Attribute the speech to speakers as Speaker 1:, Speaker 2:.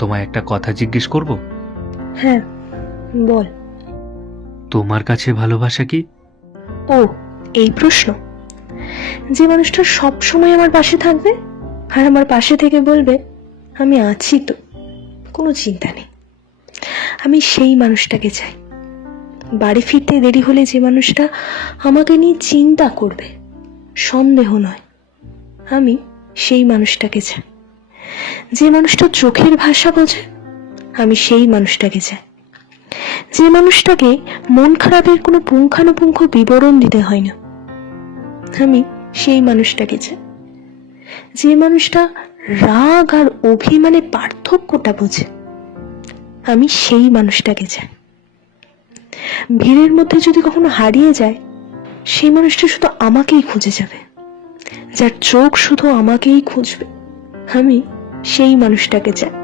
Speaker 1: তোমায় একটা কথা জিজ্ঞেস করব?
Speaker 2: হ্যাঁ বল।
Speaker 1: তোমার কাছে ভালোবাসা কি?
Speaker 2: ও এই প্রশ্ন। যে মানুষটা সব সময় আমার পাশে থাকবে আর আমার পাশে থেকে বলবে আমি আছি তো কোনো চিন্তা নেই। আমি সেই মানুষটাকে চাই। বাড়ি ফিরতে দেরি হলে যে মানুষটা আমাকে নিয়ে চিন্তা করবে সন্দেহ নয়। আমি সেই মানুষটাকে চাই। যে মানুষটা চোখের ভাষা বোঝে, আমি সেই মানুষটাকে চাই। যে মানুষটাকে মন খারাপের কোনো পুঙ্খানুপুঙ্খ বিবরণ দিতে হয় না, আমি সেই মানুষটাকে চাই। যে মানুষটা রাগ আর অভিমানে পার্থক্যটা বোঝে, আমি সেই মানুষটাকে চাই। ভিড়ের মধ্যে যদি কখনো হারিয়ে যায়, সেই মানুষটা শুধু আমাকেই খুঁজে যাবে, যার চোখ শুধু আমাকেই খুঁজবে। আমি সেই মানুষটাকে চাই।